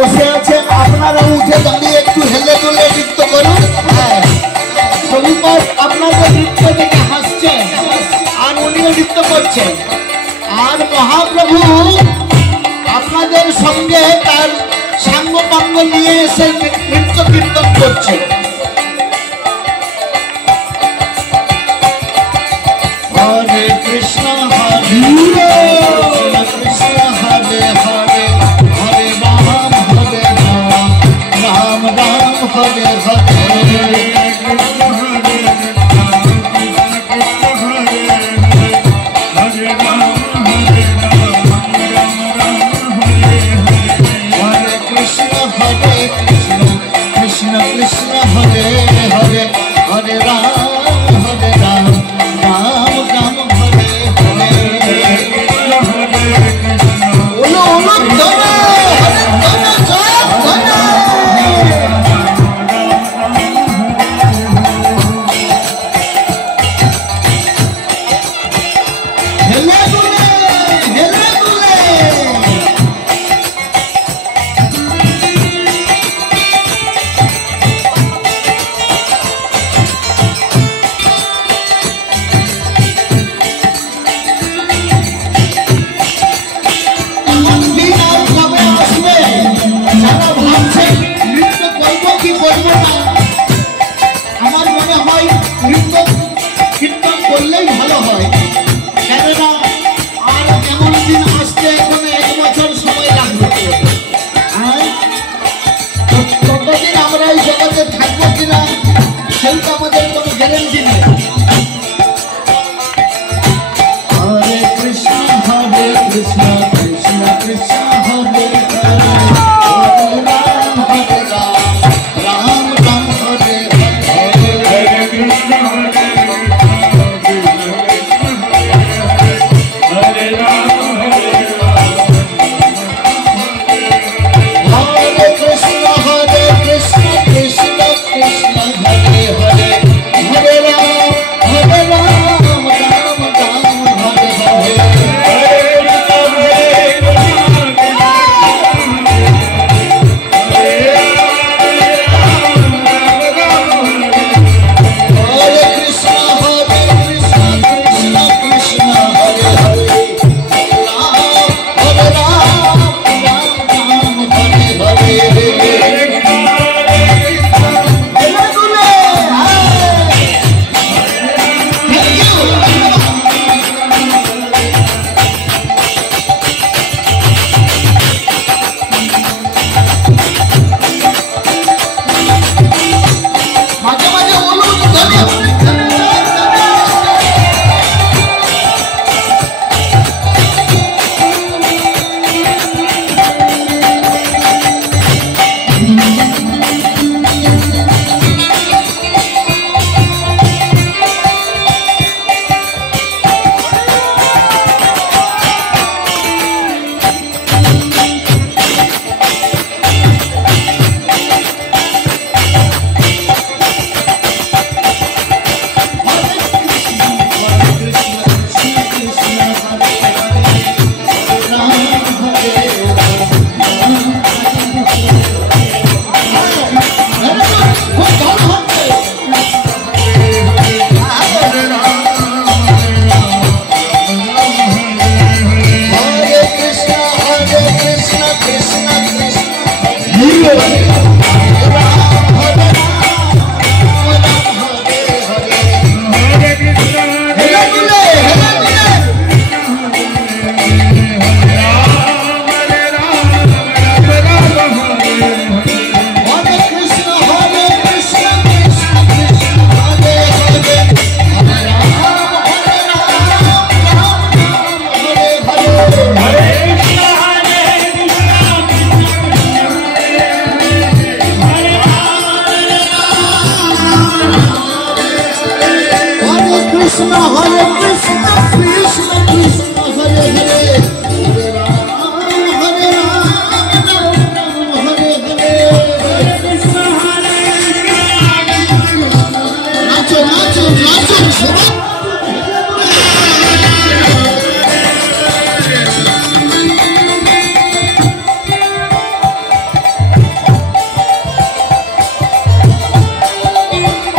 বসে আছেন আপনারা উঠে দাঁড়িয়ে একটু হেলে দুলে নৃত্য করুন। আপনাদের নৃত্য দেখে হাসছেন আর উনিও নৃত্য করছেন, আর মহাপ্রভু আপনাদের সঙ্গে তার সাঙ্গ পাঙ্গ নিয়ে এসে নৃত্য কীর্তন করছেন। হরে কৃষ্ণ হরে কৃষ্ণ হরে হরে হরে রাম হরে রাম রাম রাম হরে Hare. Krishna Krishna Hare Hare Hare Ram Ram Ram Hare Hare। Olo olo dona Hare dona jaya dona। Hele dule hele dule। আমার মনে হয় নৃত্য কীর্তন করলেই ভালো হয়, কেননা আর এমন দিন আসতে এখনো 1 বছর সময় লাগবে। ততদিন আমরা এই জগতে থাকবো কিনা সেইটা আমাদের কোনো গ্যারেন্টি নেই। হরে কৃষ্ণ কৃষ্ণ কৃষ্ণ হরে হরে হরে রাম রাম রাম হরে হরে। হরে কৃষ্ণ হরে রাম হরে হরে কৃষ্ণ কৃষ্ণ কৃষ্ণ হরে হরে হরে রাম রাম রাম হরে হরে। মাঝে মাঝে বলুন